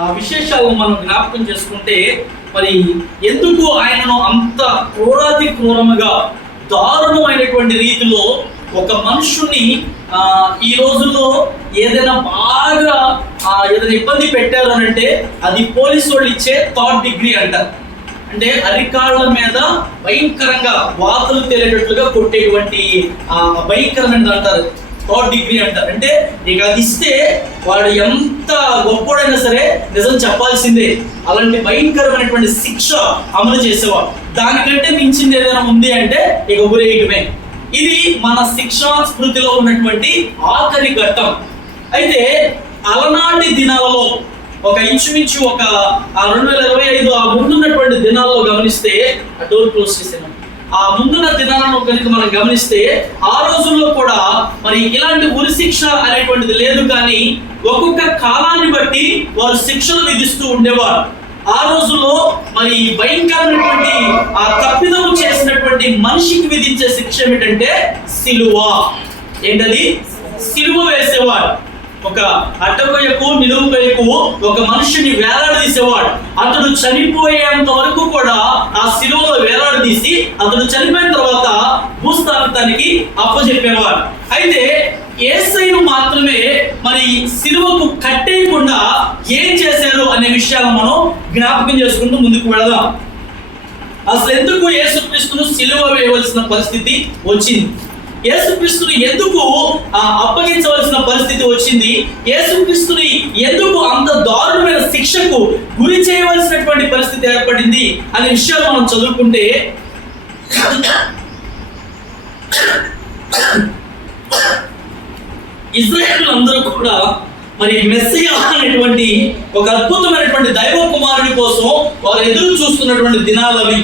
ఆ విశేషాలను మనం జ్ఞాపకం చేసుకుంటే, మరి ఎందుకు ఆయనను అంత క్రూరాతి క్రూరముగా దారుణమైనటువంటి రీతిలో ఒక మనుషుని ఈ రోజుల్లో ఏదైనా బాగా ఏదైనా ఇబ్బంది పెట్టారు అని అంటే అది పోలీసు వాళ్ళు ఇచ్చే థర్డ్ డిగ్రీ అంటారు. అంటే అరికాళ్ళ మీద భయంకరంగా వాతలు తేలేటట్లుగా కొట్టేటువంటి భయంకరమైనది అంటారు, థర్డ్ డిగ్రీ అంటారు. అంటే ఇక అది ఇస్తే వాడు ఎంత గొప్పోడైనా సరే నిజం చెప్పాల్సిందే. అలాంటి భయంకరమైనటువంటి శిక్ష అమలు చేసేవాడు. దానికంటే మించింది ఏదైనా ఉంది అంటే ఇక ఊరేయటమే. ఇది మన శిక్షా స్మృతిలో ఉన్నటువంటి ఆఖరి ఘట్టం. అయితే అలనాటి దినాలలో ఒక ఇంచుమించు ఒక 2025 ఆ ముందున్నటువంటి దినాల్లో గమనిస్తే, ఆ డోర్ క్లోజ్ చేసాను, ఆ ముందున్న దినాలను కనుక మనం గమనిస్తే ఆ రోజుల్లో కూడా మరి ఇలాంటి ఉరి శిక్ష అనేటువంటిది లేదు. కానీ ఒక్కొక్క కాలాన్ని బట్టి వారు శిక్షలు విధిస్తూ ఉండేవారు. ఆ రోజుల్లో మరి భయంకరమైనటువంటి ఆ తప్పిదము చేసినటువంటి మనిషికి విధించే శిక్ష ఏమిటంటే సిలువ. ఏంటది? సిలువ వేసేవాడు. ఒక అడ్డకొయ్యకు నిలువుకొయ్యకు ఒక మనిషిని వేలాడదీసేవాడు. అతడు చనిపోయేంత వరకు కూడా ఆ సిలువలో వేలాడదీసి అతడు చనిపోయిన తర్వాత భూస్థాపితానికి అప్పచెప్పేవాడు. అయితే యేసయ్యను మాత్రమే మరి సిలువకు కట్టేయకుండా ఏం చేశారు అనే విషయాలు మనం జ్ఞాపకం చేసుకుంటూ ముందుకు వెళదాం. అసలు ఎందుకు యేసుక్రీస్తును సిలువ వేయవలసిన పరిస్థితి వచ్చింది? యేసుక్రీస్తుని ఎందుకు అప్పగించవలసిన పరిస్థితి వచ్చింది? యేసుక్రీస్తుని ఎందుకు అంత దారుణమైన శిక్షకు గురి చేయవలసినటువంటి పరిస్థితి ఏర్పడింది అనే విషయాలు మనం చదువుకుంటే, ఇజ్రాయేలు అందరూ కూడా మరి మెస్సియా అనేటువంటి ఒక అద్భుతమైనటువంటి దైవ కుమారుడి కోసం వారు ఎదురు చూస్తున్నటువంటి దినాలవి.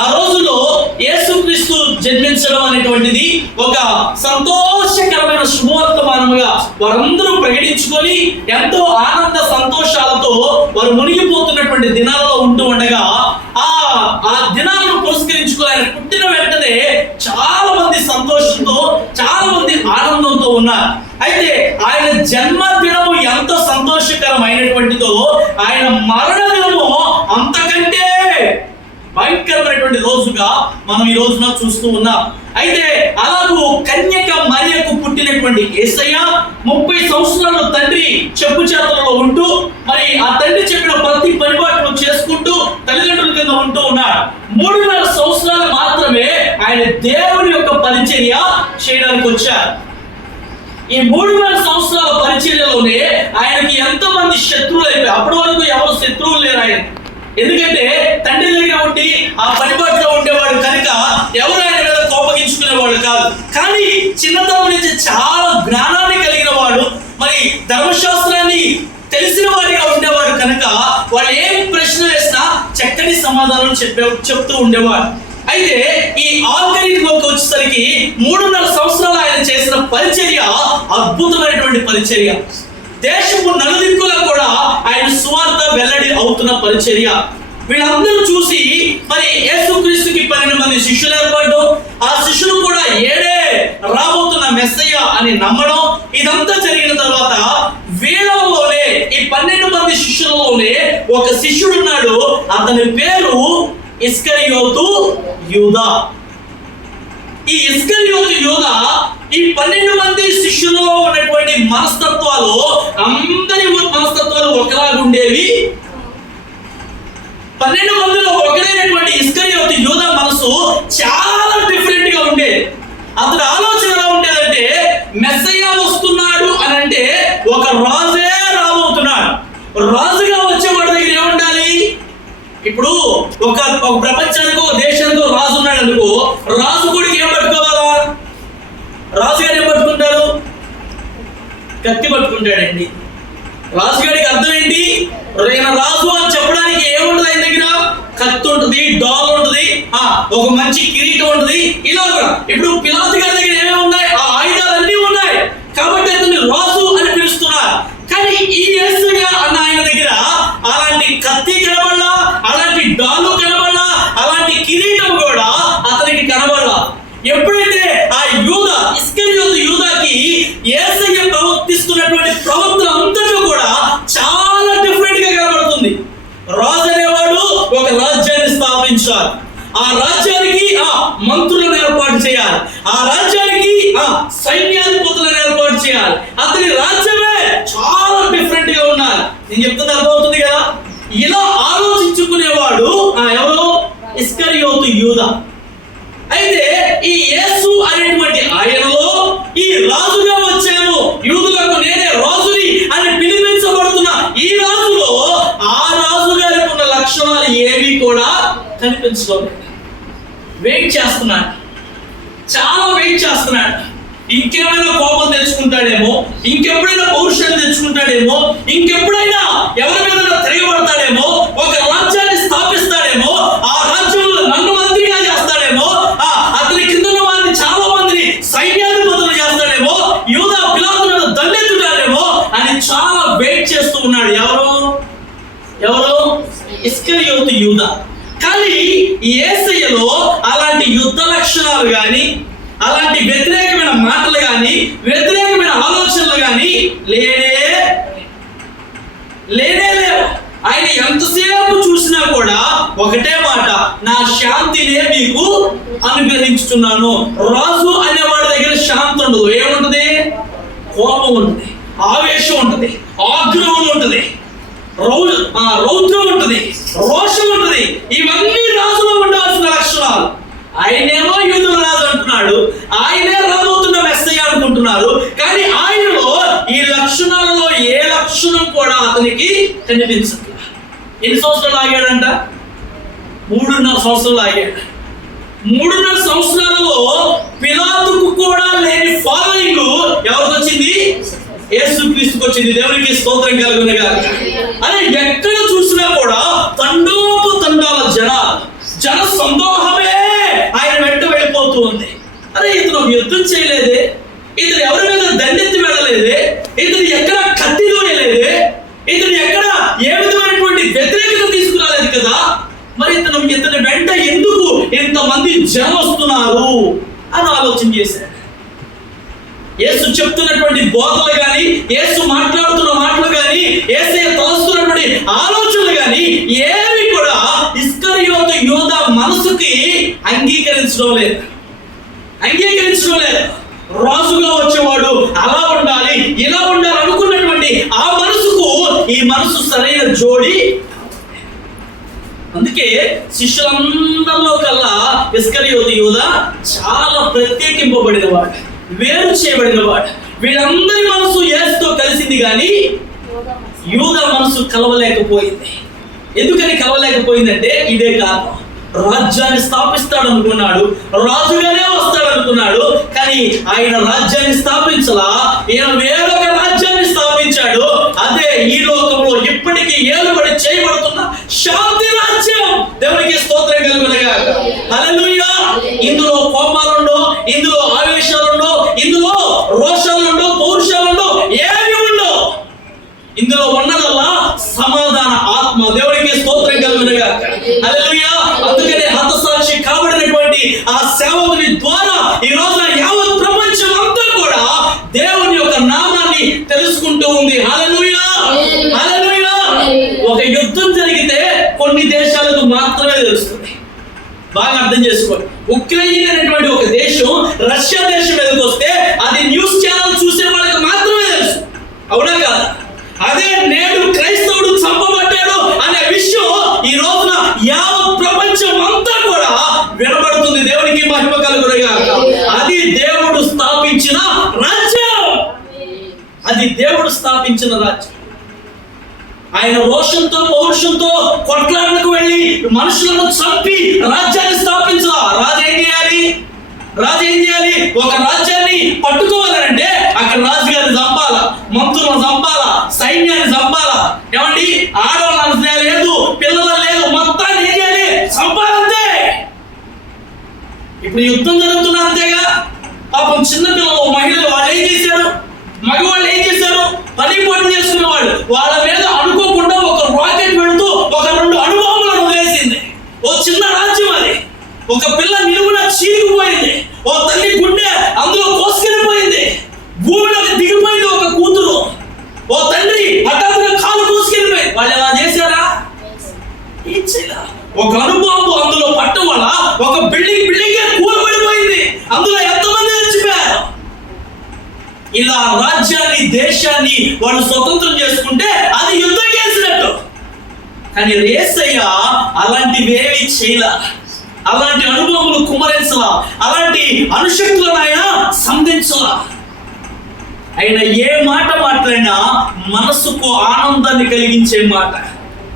ఆ రోజుల్లో యేసుక్రీస్తు జన్మించడం అనేటువంటిది ఒక సంతోషకరమైన శుభవర్తమానముగా వారందరూ ప్రకటించుకొని ఎంతో ఆనంద సంతోషాలతో వారు మునిగిపోతున్నటువంటి దినాలలో ఉంటూ ఉండగా ఆ దినాలను పురస్కరించుకొని ఆయన పుట్టిన వెంటనే చాలా మంది సంతోషంతో, చాలా మంది ఆనందంతో ఉన్నారు. అయితే ఆయన జన్మదినము ఎంత సంతోషకరమైనటువంటిదో ఆయన మరణ దినము అంతకంటే భయంకరమైనటువంటి రోజుగా మనం ఈ రోజున చూస్తూ ఉన్నాం. అయితే అలాగూ కన్యక మరియకు పుట్టినటువంటి యేసయ్య 30 సంవత్సరాలు తండ్రి చెప్పు చేతలలో ఉంటూ మరి ఆ తండ్రి చెప్పిన ప్రతి పనిపాట్లు చేసుకుంటూ తల్లిదండ్రుల కింద ఉంటూ ఉన్నాడు. 3.5 సంవత్సరాలు మాత్రమే ఆయన దేవుని యొక్క పరిచర్య చేయడానికి వచ్చారు. ఈ 3.5 సంవత్సరాల పరిచర్యలోనే ఆయనకి ఎంతమంది శత్రువులు అయిపోయారు. అప్పటి వరకు ఎవరు శత్రువులు లేరు ఆయన. ఎందుకంటే తండ్రి దగ్గర ఉండి ఆ పనిపాట్లో ఉండేవాడు కనుక ఎవరు ఆయన మీద కోపగించుకునేవాడు కాదు. కానీ చిన్నతనం నుంచి చాలా జ్ఞానాన్ని కలిగిన వాడు, మరి ధర్మశాస్త్రాన్ని తెలిసిన వాడిగా ఉండేవాడు కనుక వాళ్ళు ఏం ప్రశ్న వేసినా చక్కటి సమాధానం చెప్తూ ఉండేవాడు. అయితే ఈ ఆఖరిలోకి వచ్చేసరికి 3.5 సంవత్సరాలు ఆయన చేసిన పరిచర్య అద్భుతమైనటువంటి పరిచర్య. దేశపు నలుదిక్కులో కూడా ఆయన సువార్త వెల్లడి అవుతున్న పరిచర్య. వీళ్ళందరూ చూసి మరి యేసుక్రీస్తుకి 12 మంది శిష్యులు ఏర్పడడం, ఆ శిష్యులు కూడా ఏడే రాబోతున్న మెస్సయ్య అని నమ్మడం, ఇదంతా జరిగిన తర్వాత వీళ్ళలోనే ఈ 12 మంది శిష్యులలోనే ఒక శిష్యుడు ఉన్నాడు. అతని పేరు ఇస్కరియోతు యూదా. ఈ ఇస్కరియోతు యూదా ఈ 12 మంది శిష్యులలో ఉన్నటువంటి మనస్తత్వాలు, అందరి మనస్తత్వాలు ఒకలాగా ఉండేవి. 12 మందిలో ఒకరైనటువంటి ఇస్కరియోతు యూదా మనసు చాలా డిఫరెంట్ గా ఉండేది. అతని ఆలోచన ఎలా ఉండేదంటే, మెస్సయ్య వస్తున్నాడు అని అంటే ఒక రాజే రాబోతున్నాడు. రాజుగా వచ్చేవాడి దగ్గర ఏముండాలి? ఇప్పుడు ఒక ప్రపంచానికి, ఒక దేశానికి రాజు ఉన్నాడు అనుకో, రాజు కొడుకు ఏం పట్టుకోవాలా? రాజుగారు ఏం పట్టుకుంటారు? కత్తి పట్టుకుంటాడండి. రాజుగారికి అర్థం ఏంటి? ఆయన రాజు అని చెప్పడానికి ఏముంటది ఆయన దగ్గర? కత్తి ఉంటుంది, డాల్ ఉంటుంది, ఒక మంచి కిరీటం ఉంటుంది. ఇలాగా ఇప్పుడు పిలాతు గారి దగ్గర ఏమేమి ఉన్నాయి? ఆ ఆయుధాలన్నీ ఉన్నాయి. కాబట్టి అతన్ని రాజు అని పిలుస్తున్నారు. కానీ ఈ యేసయ్య అన్న ఆయన దగ్గర అలాంటి కత్తి కనబడలా, అలాంటి డాలు కనబడలా, అలాంటి కిరీటం కూడా అతనికి కనబడలా. ఎప్పుడైతే ఆ యూదా, ఇస్కరియోతు యూదాకి యేసయ్య ప్రవర్తిస్తున్నటువంటి ప్రవర్తన అంతటా కూడా చాలా డిఫరెంట్ గా కనబడుతుంది. మంత్రులను ఏర్పాటు చేయాలి, ఆ రాజ్యానికి సైన్యాధిపతులను ఏర్పాటు చేయాలి. అతని రాజ్యమే చాలా డిఫరెంట్ గా ఉండాలి. నేను చెప్తుంది అర్థమవుతుంది కదా? ఇలా ఆలోచించుకునేవాడు ఎవరు? ఇస్కరియోతు యూదా. అయితే ఈ యేసు అనేటువంటి ఆయనలో ఈ రాజుగా వచ్చాను, యూదులకు నేనే రాజుని అని పిలిపించబడుతున్న ఈ రాజులో ఆ రాజు గారికి ఉన్న లక్షణాలు ఏవి కూడా కనిపించడం లేదు. వెయిట్ చేస్తున్నాడు, చాలా వెయిట్ చేస్తున్నాడు. ఇంకేమైనా కోపం తెచ్చుకుంటాడేమో, ఇంకెప్పుడైనా పౌరుషాన్ని తెచ్చుకుంటాడేమో, ఇంకెప్పుడైనా ఎవరి మీద తిరగబడతాడేమో, ఒక రాజ్యాన్ని స్థాపిస్తాడేమో, ఆ రాజ్యంలో నన్ను మంత్రిగా చేస్తాడేమో, అతని కింద వారిని చాలా మందిని సైన్యాధిపతులు చేస్తాడేమో, యూదా పిలాతులను దండెత్తుతాడేమో అని చాలా వెయిట్ చేస్తూ ఉన్నాడు. ఎవరు? ఇస్కరియోతు యూదా. కానీ యేసయ్యలో అలాంటి యుద్ధ లక్షణాలు కానీ, అలాంటి వ్యతిరేకమైన మాటలు కానీ, వ్యతిరేకమైన ఆలోచనలు కానీ లేనే లేవు. ఆయన ఎంతసేపు చూసినా కూడా ఒకటే మాట, నా శాంతినే మీకు అనుగ్రహించుతున్నాను. రాజు అనేవాడి దగ్గర శాంతి ఉండదు. ఏముంటది? కోపం ఉంటుంది, ఆవేశం ఉంటుంది, ఆగ్రహం ఉంటుంది, రౌద్రం ఉంటుంది, రోషం ఉంటుంది. ఇవన్నీ రాజులో ఉండాల్సిన లక్షణాలు. ఆయనేమో యూదుల రాజు అంటున్నాడు, ఆయనే రాబోతున్న మెస్సయ్య అనుకుంటున్నారు. కానీ ఆయనలో ఈ లక్షణాలలో ఏ లక్షణం కూడా అతనికి కనిపించదు. ఎన్ని సంవత్సరాలు ఆగాడంట? 3.5 సంవత్సరాలు ఆగాడు. 3.5 సంవత్సరాలలో పిలాతుకు కూడా లేని ఫాలోయింగ్ ఎవరికి వచ్చింది? యేసుక్రీస్తుకు వచ్చింది. దేవునికి స్తోత్రం కలుగును గాక. అరే ఎక్కడ చూసినా కూడా తండోపతండాల జన సందోహమే ఆయన వెంట వెళ్ళిపోతూ ఉంది. అరే ఇతను యుద్ధం చేయలేదే, ఇతను ఎవరి మీద దండెత్తి వెళ్ళలేదే, ఇతను ఎక్కడ కత్తి దూయలేదే, ఇతను ఎక్కడ ఏ విధమైనటువంటి వ్యతిరేకత తీసుకురాలేదు కదా, మరి ఇతని వెంట ఎందుకు ఇంతమంది జనం వస్తున్నారు అని ఆలోచన చేశాడు. యేసు చెప్తున్నటువంటి బోధలు కానీ, యేసు మాట్లాడుతున్న మాటలు కానీ, యేసయ్య తలస్తున్నటువంటి ఆలోచనలు కానీ ఏవి కూడా ఇస్కరియోతు యూదా మనసుకి అంగీకరించడం లేదు. రాజుగా వచ్చేవాడు అలా ఉండాలి, ఇలా ఉండాలి అనుకున్నటువంటి ఆ మనసుకు ఈ మనసు సరైన జోడి. అందుకే శిష్యులందరిలో కల్లా ఇస్కరియోతు యూదా చాలా ప్రత్యేకింపబడిన వాడు, వేరు చేయబడిన వాడు. వీళ్ళందరి మనసు యేసుతో కలిసింది కానీ యూదా మనసు కలవలేకపోయింది. ఎందుకని కలవలేకపోయిందంటే ఇదే కారణం. రాజ్యాన్ని స్థాపిస్తాడు అనుకున్నాడు, రాజుగానే వస్తాడు అనుకున్నాడు. కానీ ఆయన రాజ్యాన్ని స్థాపించలా, ఈయన వేరొక రాజ్యాన్ని స్థాపించాడు. అదే ఈ లోకంలో ఇప్పటికీ ఏలుబడి చేయబడుతున్న శాంతి రాజ్యం. దేవునికి స్తోత్రం కలుగును గాక. హల్లెలూయా. ఇందులో కోపాలుండో, ఇందులో ఆవేశాలుండో, ఇందులో రోషాలుండో, పౌరుషాలుండో, ఏమి ఉండో. ఇందులో ఉన్నదల్లా సమాధాన ఆత్మ. దేవునికి స్తోత్రం కలుగును గాక. హల్లెలూయా. అందుకనే హతసాక్షి కాబడినటువంటి ఆ సేవకుని ద్వారా ఈ రోజున యావత్ ప్రపంచం అంతా కూడా దేవుని యొక్క నామాన్ని తెలుసుకుంటూ ఉంది. హల్లెలూయా. హల్లెలూయా. ఒక యుద్ధం జరిగితే కొన్ని దేశాలకు మాత్రమే తెలుస్తుంది. బాగా అర్థం చేసుకోండి. ఉక్రెయిన్ అనేటువంటి ఒక దేశం రష్యా దేశం మీదకి వస్తే అది న్యూస్ ఛానల్ చూసే వాళ్ళకి మాత్రమే తెలుసు. అవునా కాదా? అదే నేడు క్రైస్తవుడు చంపబడ్డాడు అనే విషయం ఈ రోజున యావత్ ప్రపంచం అంతా కూడా వినబడుతుంది. దేవునికి మహిమ కలుగును గాక. అది దేవుడు స్థాపించిన రాజ్యం. అది దేవుడు స్థాపించిన రాజ్యం. ఆయన రోషంతో పౌరుషంతో కొట్లాడకు వెళ్ళి మనుషులను చంపి రాజ్యాన్ని స్థాపించాల. రాజు ఏం చేయాలి? ఒక రాజ్యాన్ని పట్టుకోవాలంటే అక్కడ రాజుగారిని చంపాల, మంత్రులను చంపాల, సైన్యాన్ని చంపాల. ఏమండి? ఆడవాళ్ళని లేదు, పిల్లలు లేదు, మొత్తాన్ని ఏం చేయాలి? చంపాలంతే. ఇప్పుడు యుద్ధం జరుగుతున్నా అంతేగా. పాపం చిన్నపిల్లలు, మహిళలు వాళ్ళు ఏం చేశారు? మగవాళ్ళు ఏం చేశారు? పని పట్టు చేసుకునేవాళ్ళు వాళ్ళ మీద అనుకోకుండా ఒక రాకెట్ పెడుతూ ఒక 2 అణుబాంబులను వదిలేసింది. ఓ చిన్న రాజ్యం అది. ఒక పిల్ల నిలువున చీలిపోయింది, ఓ తల్లి గుండె అందులో కోసుకెళ్ళిపోయింది, భూమిలోకి దిగిపోయింది ఒక కూతురు, ఓ తండ్రి హఠాత్తుగా కాలు కోసుకెళ్ళిపోయింది. వాళ్ళు ఎలా చేశారా? ఒక అణుబాంబు అందులో పట్టం వల్ల ఒక బిల్డింగ్ కూలిపోయింది. రాజ్యాన్ని, దేశాన్ని వాళ్ళు స్వతంత్రం చేసుకుంటే అది యుద్ధం చేసినట్టు. కానీ యేసయ్య అలాంటివేవి చేయలా, అలాంటి అనుభవములు కుమరించలా, అలాంటి అనుశక్తులను ఆయన సంధించలా. ఆయన ఏ మాట మాట్లాడినా మనసుకు ఆనందాన్ని కలిగించే మాట.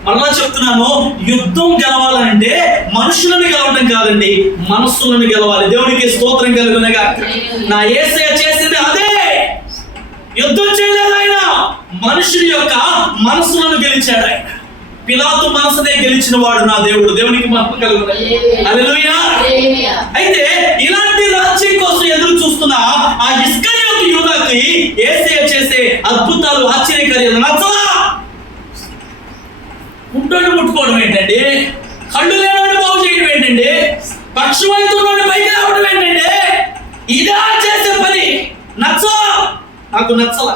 మరలా చెప్తున్నాను, యుద్ధం గెలవాలంటే మనుషులను గెలవడం కాదండి, మనస్సులను గెలవాలి. దేవునికి స్తోత్రం కలుగునగా. నా యేసయ్య చేసింది అదే. యుద్ధం చేయలేదు ఆయన, మనుషుని యొక్క మనస్సులను గెలిచాడు ఆయన. పిలాతు మనసునే గెలిచిన వాడు నా దేవుడు. దేవునికి మహిమ కలుగును. హల్లెలూయా. అయితే ఇలాంటి రాజ్యం కోసం ఎదురు చూస్తున్న ఆ ఇస్కరియోతు యూదాకి యేసయ్య చేసే అద్భుతాలు, ఆశ్చర్యకార్యాలు నచ్చలా. గుడ్డోడు ముట్టుకోవడం ఏంటండి? కళ్ళు లేనివాడు బాగు చేయడం ఏంటండి? పక్షవాయువుతోడు పైకి రావడం ఏంటండి? ఇదా చేసే పని నాకు నచ్చల.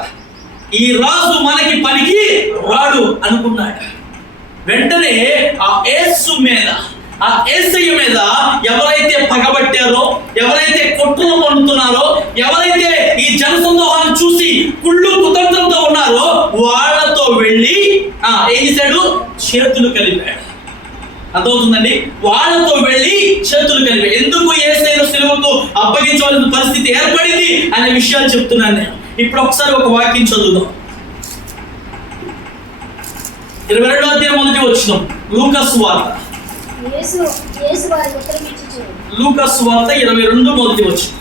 ఈ రాజు మనకి పనికి రాడు అనుకున్నాడు. వెంటనే ఆ యేసు మీద, ఆ యేసయ్య మీద ఎవరైతే పగబట్టారో, ఎవరైతే కుట్రలు పండుతున్నారో, ఎవరైతే ఈ జనసందోహాన్ని చూసి కుళ్ళు కుతంత్రంతో ఉన్నారో వాళ్ళతో వెళ్ళి ఏం చేశాడు? చేతులు కలిపాడు. అర్థమవుతుందండి? వాళ్ళతో వెళ్ళి చేతులు కలిపాడు. ఎందుకు యేసయ్యను సిలువకు అప్పగించవలసిన పరిస్థితి ఏర్పడింది అనే విషయాలు చెప్తున్నాను నేను. ఇప్పుడు ఒకసారి ఒక వాక్యం చదువుదాం. 22వ అధ్యాయం 1వ వచనం, లూకాసు వార్త. లూకాసు వార్త 22 1వ వచనం.